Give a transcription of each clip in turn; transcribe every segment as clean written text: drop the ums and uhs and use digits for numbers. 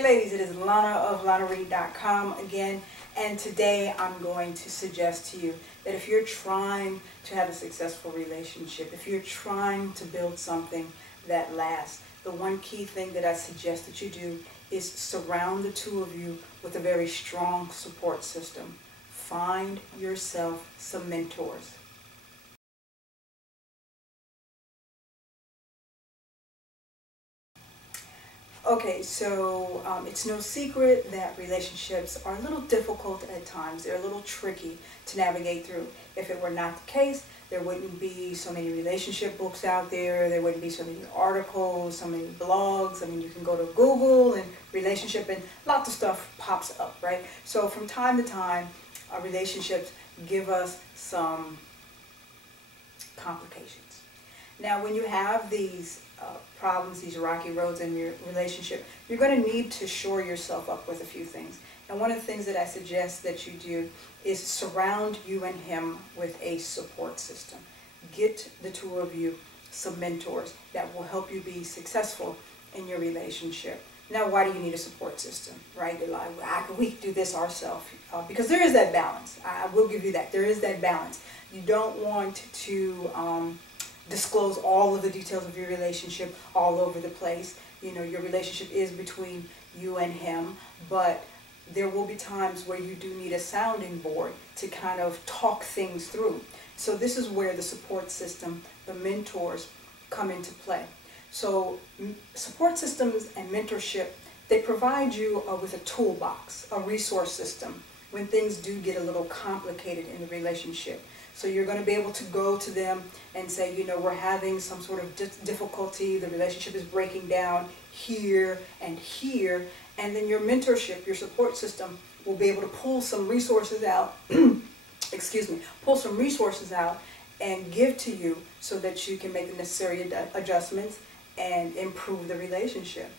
Hey ladies, it is Lana of LanaReid.com again, and today I'm going to suggest to you that if you're trying to have a successful relationship, if you're trying to build something that lasts, the one key thing that I suggest that you do is surround the two of you with a very strong support system. Find yourself some mentors. Okay, so it's no secret that relationships are a little difficult at times. They're a little tricky to navigate through. If it were not the case, there wouldn't be so many relationship books out there. There wouldn't be so many articles, so many blogs. I mean, you can go to Google and relationship and lots of stuff pops up, right? So from time to time, our relationships give us some complications. Now, when you have these problems, these rocky roads in your relationship, you're going to need to shore yourself up with a few things. And one of the things that I suggest that you do is surround you and him with a support system. Get the two of you some mentors that will help you be successful in your relationship. Now, why do you need a support system, right? You're like, well, we can do this ourselves. Because there is that balance. I will give you that. There is that balance. You don't want to disclose all of the details of your relationship all over the place. You know, your relationship is between you and him, but there will be times where you do need a sounding board to kind of talk things through. So this is where the support system, the mentors, come into play. So support systems and mentorship, they provide you with a toolbox, a resource system, when things do get a little complicated in the relationship. So you're going to be able to go to them and say, you know, we're having some sort of difficulty, the relationship is breaking down here and here, and then your mentorship, your support system will be able to pull some resources out, pull some resources out and give to you so that you can make the necessary adjustments and improve the relationship.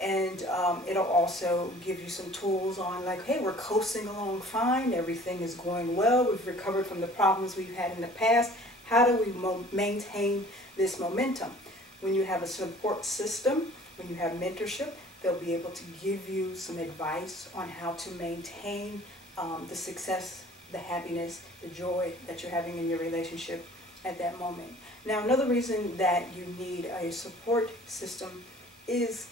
And it'll also give you some tools on like, hey, we're coasting along fine, everything is going well, we've recovered from the problems we've had in the past. How do we maintain this momentum? When you have a support system, when you have mentorship, they'll be able to give you some advice on how to maintain the success, the happiness, the joy that you're having in your relationship at that moment. Now, another reason that you need a support system is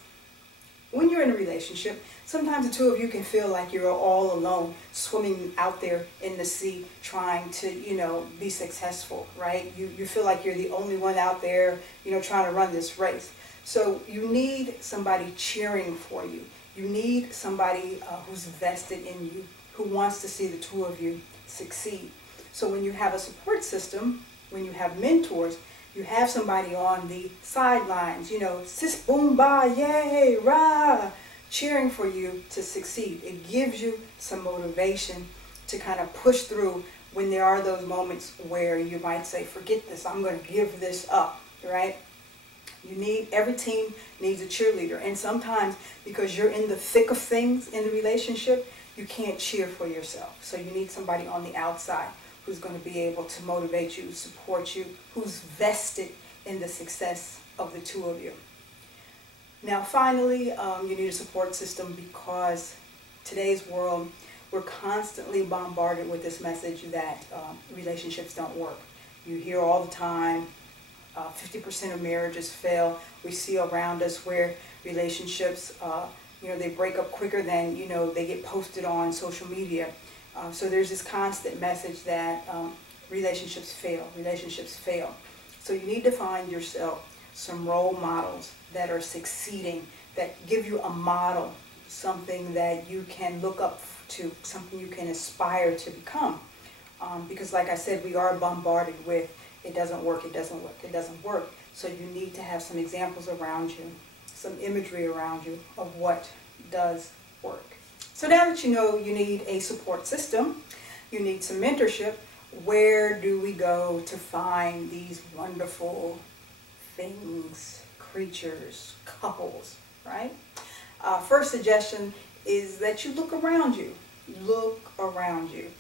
when you're in a relationship, sometimes the two of you can feel like you're all alone, swimming out there in the sea, trying to, you know, be successful, right? You feel like you're the only one out there, you know, trying to run this race. So you need somebody cheering for you. You need somebody who's vested in you, who wants to see the two of you succeed. So when you have a support system, when you have mentors, you have somebody on the sidelines, you know, sis, boom, ba, yay, rah, cheering for you to succeed. It gives you some motivation to kind of push through when there are those moments where you might say, forget this, I'm going to give this up, right? Every team needs a cheerleader. And sometimes, because you're in the thick of things in the relationship, you can't cheer for yourself. So you need somebody on the outside who's going to be able to motivate you, support you, who's vested in the success of the two of you. Now, finally, you need a support system because today's world, we're constantly bombarded with this message that relationships don't work. You hear all the time, 50% of marriages fail. We see around us where relationships, you know, they break up quicker than, you know, they get posted on social media. So there's this constant message that relationships fail. So you need to find yourself some role models that are succeeding, that give you a model, something that you can look up to, something you can aspire to become. Because like I said, we are bombarded with, it doesn't work, it doesn't work, it doesn't work. So you need to have some examples around you, some imagery around you of what does work. So now that you know you need a support system, you need some mentorship, where do we go to find these wonderful things, creatures, couples, right? First suggestion is that you look around you. Look around you.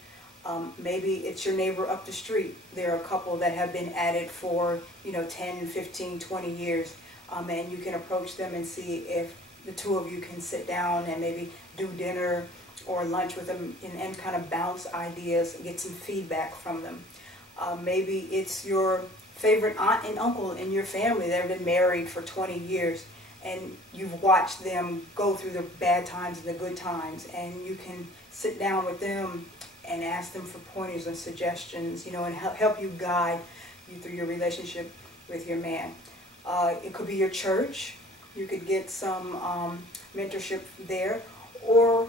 Maybe it's your neighbor up the street. There are a couple that have been at it for, you know, 10, 15, 20 years. And you can approach them and see if the two of you can sit down and maybe do dinner or lunch with them and kind of bounce ideas, get some feedback from them. Maybe it's your favorite aunt and uncle in your family that have been married for 20 years, and you've watched them go through the bad times and the good times, and you can sit down with them and ask them for pointers and suggestions, you know, and help you guide you through your relationship with your man. It could be your church. You could get some mentorship there, or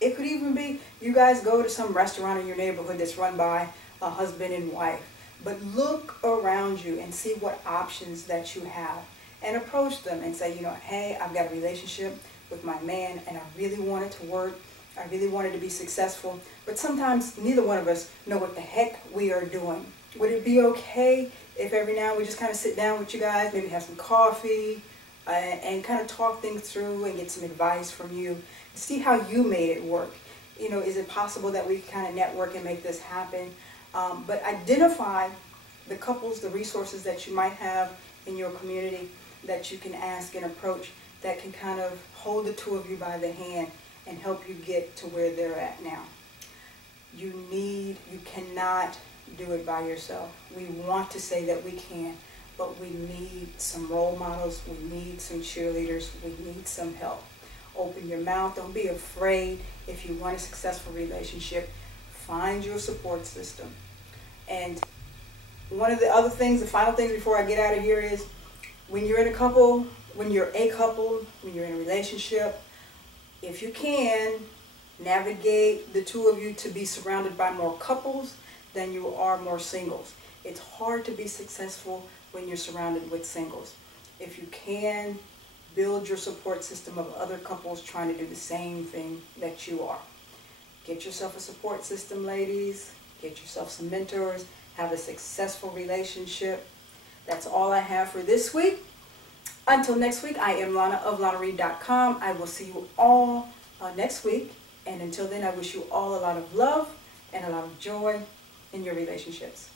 it could even be you guys go to some restaurant in your neighborhood that's run by a husband and wife. But look around you and see what options that you have and approach them and say, you know, hey, I've got a relationship with my man and I really want it to work. I really want it to be successful. But sometimes neither one of us know what the heck we are doing. Would it be okay if every now and we just kind of sit down with you guys, maybe have some coffee, and kind of talk things through and get some advice from you, see how you made it work? You know, is it possible that we kind of network and make this happen? But identify the couples, the resources that you might have in your community that you can ask and approach that can kind of hold the two of you by the hand and help you get to where they're at now. You cannot do it by yourself. We want to say that we can, but we need some role models, we need some cheerleaders, we need some help. Open your mouth, don't be afraid. If you want a successful relationship, find your support system. And one of the other things, the final things before I get out of here is when you're in a couple, when you're in a relationship, if you can, navigate the two of you to be surrounded by more couples than you are more singles. It's hard to be successful when you're surrounded with singles. If you can, build your support system of other couples trying to do the same thing that you are. Get yourself a support system, ladies. Get yourself some mentors. Have a successful relationship. That's all I have for this week. Until next week, I am Lana of LanaReid.com. I will see you all next week. And until then, I wish you all a lot of love and a lot of joy in your relationships.